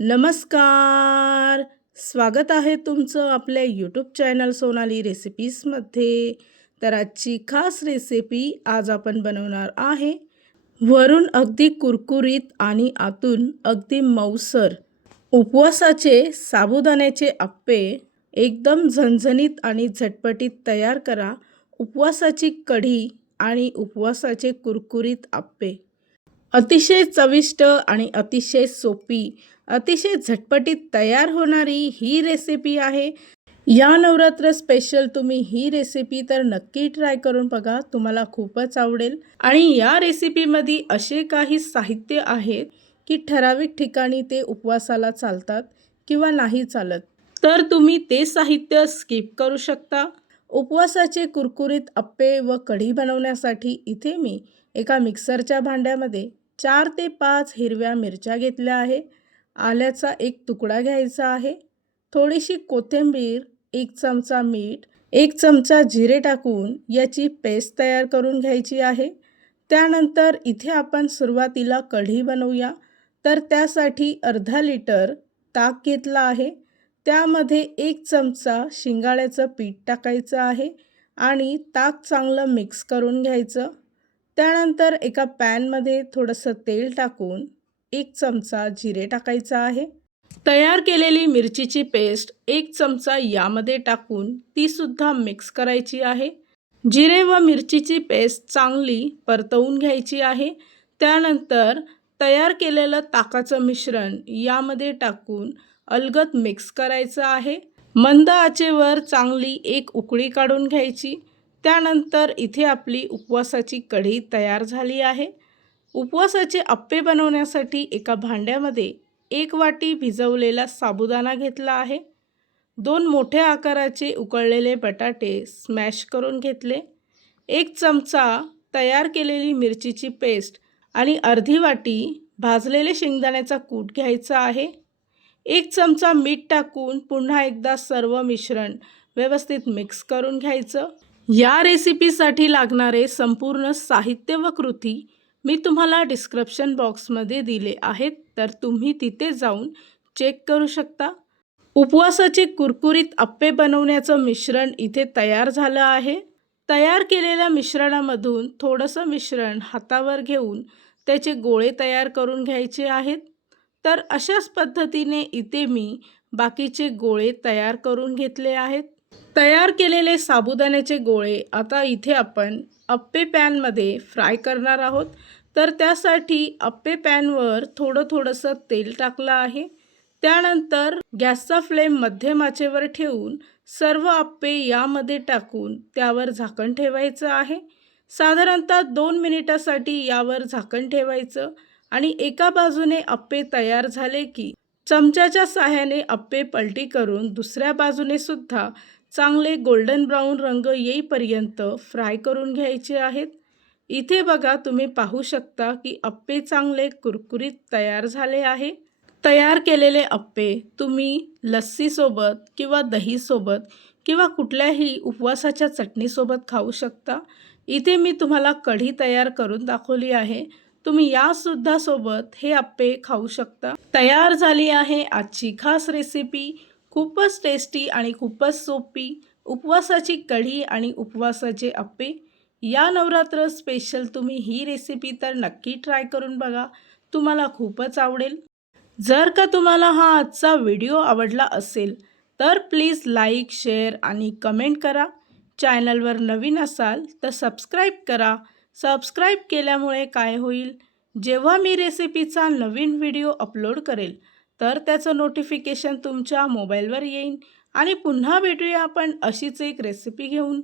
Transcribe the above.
नमस्कार! स्वागत आहे तुमचं आपल्या यूट्यूब चॅनल सोनाली रेसिपीजमध्ये तर आजची खास रेसिपी आज आपण बनवणार आहे. वरून अगदी कुरकुरीत आणि आतून अगदी मऊसर उपवासाचे साबुदाण्याचे आप्पे एकदम झणझणीत आणि झटपटीत तयार करा. उपवासाची कढी आणि उपवासाचे कुरकुरीत आप्पे. अतिशय चविष्ट आणि अतिशय सोपी अतिशय झटपटीत तयार होणारी ही रेसिपी आहे. या नवरात्र स्पेशल तुम्ही ही रेसिपी तर नक्की ट्राय करून बघा तुम्हाला खूपच आवडेल. आणि या रेसिपीमध्ये असे काही साहित्य आहेत की ठराविक ठिकाणी ते उपवासाला चालतात किंवा नाही चालत. तर तुम्ही ते साहित्य स्किप करू शकता. उपवासाचे कुरकुरीत अप्पे व कढी बनवण्यासाठी इथे मी एका मिक्सरच्या भांड्यामध्ये चार ते पाच हिरव्या मिरच्या घेतल्या आहे. आल्याचा एक तुकडा घ्यायचा आहे. थोडीशी कोथिंबीर एक चमचा मीठ एक चमचा जिरे टाकून याची पेस्ट तयार करून घ्यायची आहे. त्यानंतर इथे आपण सुरुवातीला कढी बनवूया. तर त्यासाठी अर्धा लिटर ताक घेतला आहे. त्यामध्ये एक चमचा शिंगाड्याचं पीठ टाकायचं आहे आणि ताक चांगलं मिक्स करून घ्यायचं. त्यानंतर एका पॅनमध्ये थोडंसं तेल टाकून एक चमचा जिरे टाकायचा आहे. तयार केलेली मिरचीची पेस्ट एक चमचा यामध्ये टाकून तीसुद्धा मिक्स करायची आहे. जिरे व मिरचीची पेस्ट चांगली परतवून घ्यायची आहे. त्यानंतर तयार केलेलं ताकाचं मिश्रण यामध्ये टाकून अलगद मिक्स करायचं आहे. मंद आचेवर चांगली एक उकळी काढून घ्यायची. त्यानंतर इथे आपली उपवासाची कढी तयार झाली आहे. उपवासाचे अप्पे बनवण्यासाठी एका भांड्यामध्ये एक वाटी भिजवलेला साबुदाणा घेतला आहे. दोन मोठ्या आकाराचे उकळलेले बटाटे स्मॅश करून घेतले. एक चमचा तयार केलेली मिरचीची पेस्ट आणि अर्धी वाटी भाजलेले शेंगदाण्याचा कूट घ्यायचा आहे. एक चमचा मीठ टाकून पुन्हा एकदा सर्व मिश्रण व्यवस्थित मिक्स करून घ्यायचं. या रेसिपीसाठी लागणारे संपूर्ण साहित्य व कृती मी तुम्हाला डिस्क्रिप्शन बॉक्समध्ये दिले आहेत. तर तुम्ही तिथे जाऊन चेक करू शकता. उपवासाचे कुरकुरीत अप्पे बनवण्याचं मिश्रण इथे तयार झालं आहे. तयार केलेल्या मिश्रणामधून थोडंसं मिश्रण हातावर घेऊन त्याचे गोळे तयार करून घ्यायचे आहेत. तर अशाच पद्धतीने इथे मी बाकीचे गोळे तयार करून घेतले आहेत. तयार केलेले साबुदाण्याचे गोळे आता इथे आपण अप्पे पॅनमध्ये फ्राय करणार आहोत. तर त्यासाठी अप्पे पॅनवर थोडं थोडंसं तेल टाकलं आहे. त्यानंतर गॅसचा फ्लेम मध्यम आचेवर ठेवून सर्व अप्पे यामध्ये टाकून त्यावर झाकण ठेवायचं आहे. साधारणतः दोन मिनिटासाठी यावर झाकण ठेवायचं आणि एका बाजूने अप्पे तयार झाले की चमच्याच्या साह्याने अप्पे पलटी करून दुसऱ्या बाजूने सुद्धा चांगले गोल्डन ब्राऊन रंग येईपर्यंत फ्राय करून घ्यायचे आहेत. इथे बघा तुम्ही पाहू शकता की अप्पे चांगले कुरकुरीत तयार झाले आहे. तयार केलेले अप्पे तुम्ही लस्सीसोबत किंवा दहीसोबत किंवा कुठल्याही उपवासाच्या चटणीसोबत खाऊ शकता. इथे मी तुम्हाला कढी तयार करून दाखवली आहे. तुम्ही यासुद्धा सोबत हे अप्पे खाऊ शकता. तयार झाली आहे आजची खास रेसिपी खूपच टेस्टी आणि खूपच सोपी उपवासाची कढी आणि उपवासाचे अप्पे या नवरात्र स्पेशल तुम्ही ही रेसिपी तर नक्की ट्राय करून बघा. तुम्हाला खूपच आवडेल. जर का तुम्हाला हा आजचा व्हिडिओ आवडला असेल तर प्लीज लाईक शेअर आणि कमेंट करा. चॅनलवर नवीन असाल तर सबस्क्राईब करा. सबस्क्राईब केल्यामुळे काय होईल? जेव्हा मी रेसिपीचा नवीन व्हिडिओ अपलोड करेल तर त्याचं नोटिफिकेशन तुमच्या मोबाईलवर येईल आणि पुन्हा भेटूया आपण अशीच एक रेसिपी घेऊन.